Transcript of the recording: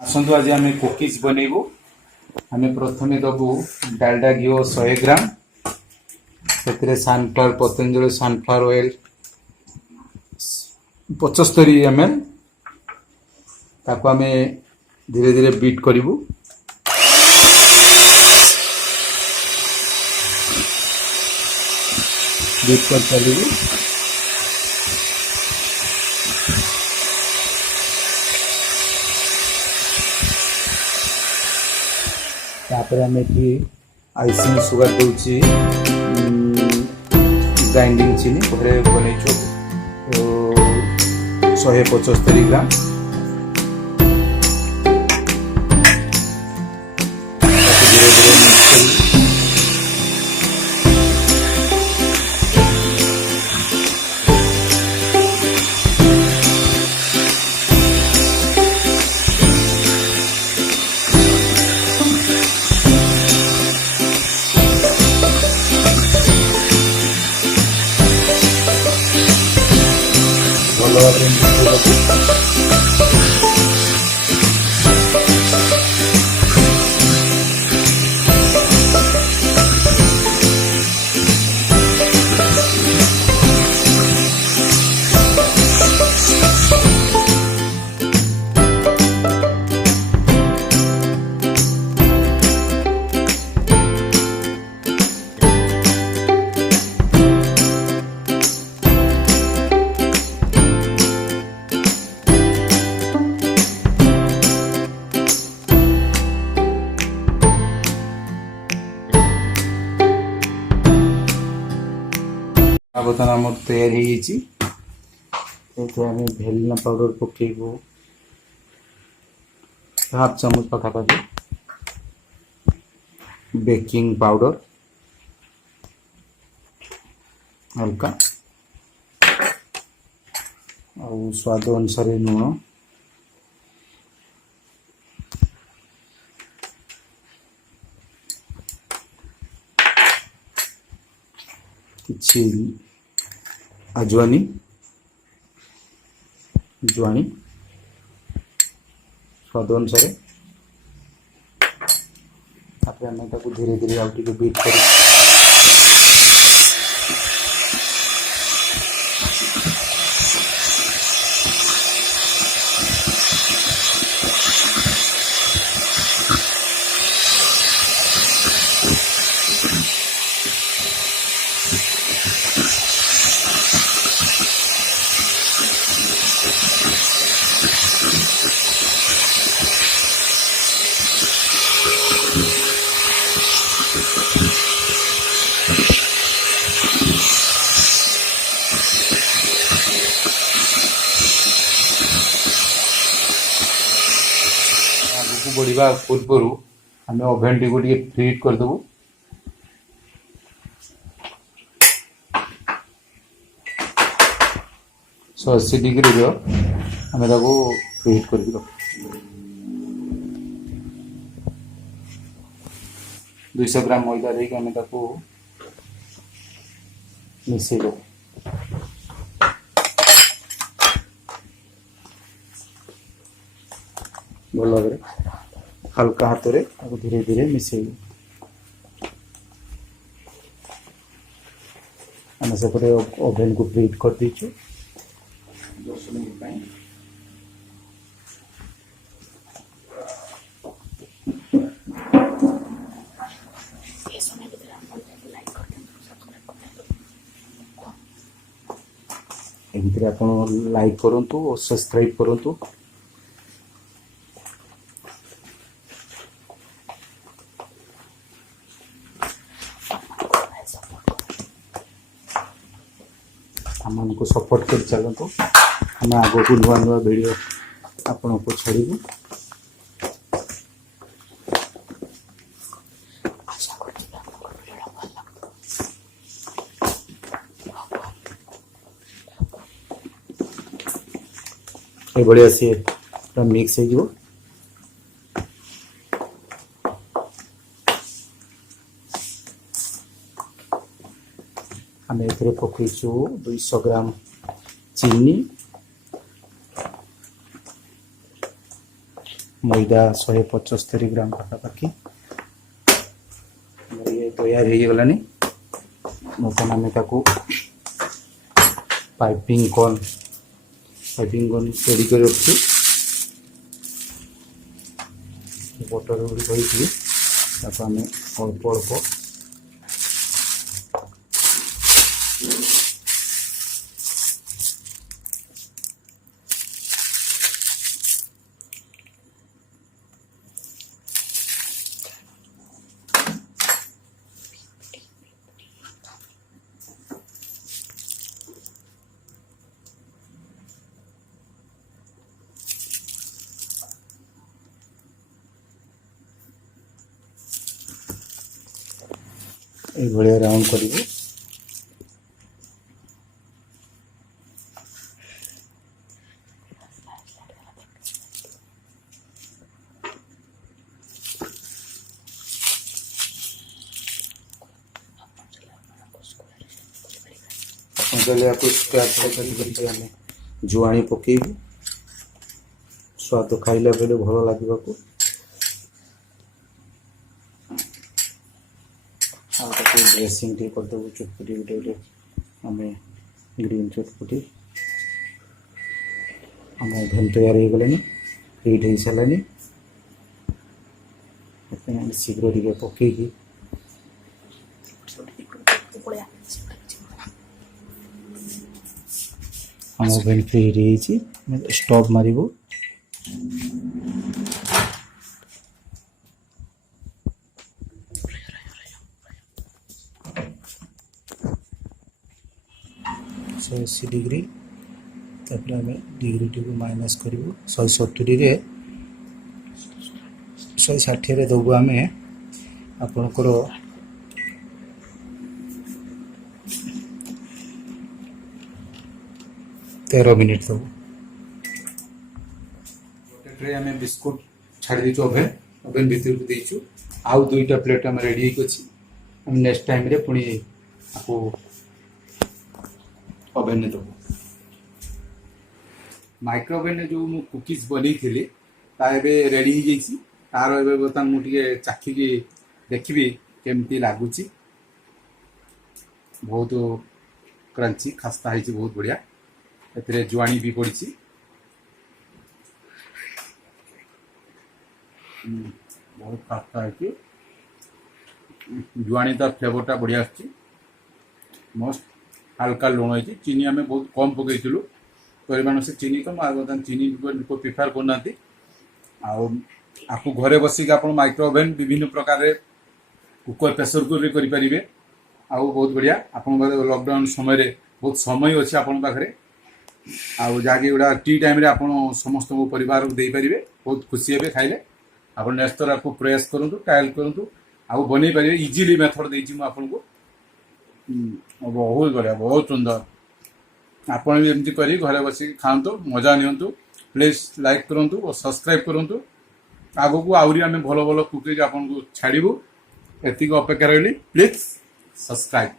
आसतु आज आम कुकीज बनइबू। आम प्रथम दबू डालडा घी 100 ग्राम से sunflower Patanjali sunflower oil 75 ml ताको आम धीरे धीरे बीट करूँ। बीट कर चलू। तापर आम ये आइसिंग सुगर दूसरी ग्राइंडिंग चीनी घरे बनईचु 175 ग्राम। धीरे धीरे मिक्स कर भल भाव बर्तन आम तैयार होमें भेलिना पाउडर पकेबू हाफ चामच पखापाखि, बेकिंग पाउडर हल्का और स्वाद अनुसार लुण, किछि अजवानी जुआनी स्वाद अनुसार। आम धीरे धीरे आउ बीट कर बढ़िया पूर्वर आम ओभेन टी को फ्रीट करदेबू। 180 डिग्री आम फ्रीट कर 200 ग्राम मैदा देके आम मिसई दो। भल भाव हल्का हाथ में धीरे धीरे मिसई आम सेपटे ओभेन को प्रीट कर दीचु 10 मिनट। आप लाइक करूँ और सब्सक्राइब करूँ। आम को सपोर्ट कर चलतु। आम आग को नुआ नुआ वीडियो आपण को छाड़ू। ये बढ़िया सी मिक्स हो आम ए पकईचु 200 ग्राम चीनी मैदा 175 ग्राम पाखापाखि ये तैयार हो गलानी। बर्तमान आम ताको पाइपिंग कॉर्न रेडी कर रखी बटर गुड़ी आम अल्प अल्प ये राउंड करिए। जुआणी पकेबी स्वाद खाइला बेले भल लगे ड्रेसिंग टे करदेव चटपटी गोटे आम ग्रीन चटपटी आम ओभेन तैयार हो गलानी हीट हो सारानी शीघ्र टे पकईकि आम ओभेन फ्री स्टॉप मारिबो सी डिग्री तापर आम डिग्री टी माइनस करूँ 170 160 दबू आम आपणकर 13 मिनिट दबू गोटे आम बिस्कुट छाड़ दीचु ओभेन भितर को देचु आउ दुईटा प्लेट आम रेडी होम नेक्स्ट टाइम रे पुणी आपको ओभेन में दबू माइक्रो ओभेन जो मु कुकीज बनी थी रेडी हो जाइए तार बर्तमान मुझे चाखिकी देखी केमती लगुच बहुत क्रंची खस्ता है बहुत बढ़िया ए जुआणी भी पड़ी बहुत खस्ता है जुआणी तार फ्लेवरटा बढ़िया मस्त हल्का लुण है चीनी आम बहुत कम पकईलु परिमाण से चीनी कम बर्तमान चीनी लोक प्रिफेयर करना आपको घरे बसिक आप माइक्रो ओभेन विभिन्न प्रकार कुकर प्रेसर कुकर करें आउ बहुत बढ़िया आप लॉकडाउन समय बहुत समय अच्छे आपण पाखे आउ जहाँकि गोटा टी टाइम आप समस्त परिवार को दे पारे बहुत खुशी हे खाइले आप नेक्स्ट थर आपको प्रयास करूँ ट्रायल करूँ आउ बन पारे इजिली मेथड देती आपको बहुत बढ़िया बहुत सुंदर आपण भी एमती करी घरे बसिक खातु मजा नियंतु प्लीज लाइक करूँ और सब्सक्राइब करूँ आगो को आहरी आम भल भल कुकीज आपको छाड़ू एति अपेक्षा रही प्लीज सब्सक्राइब।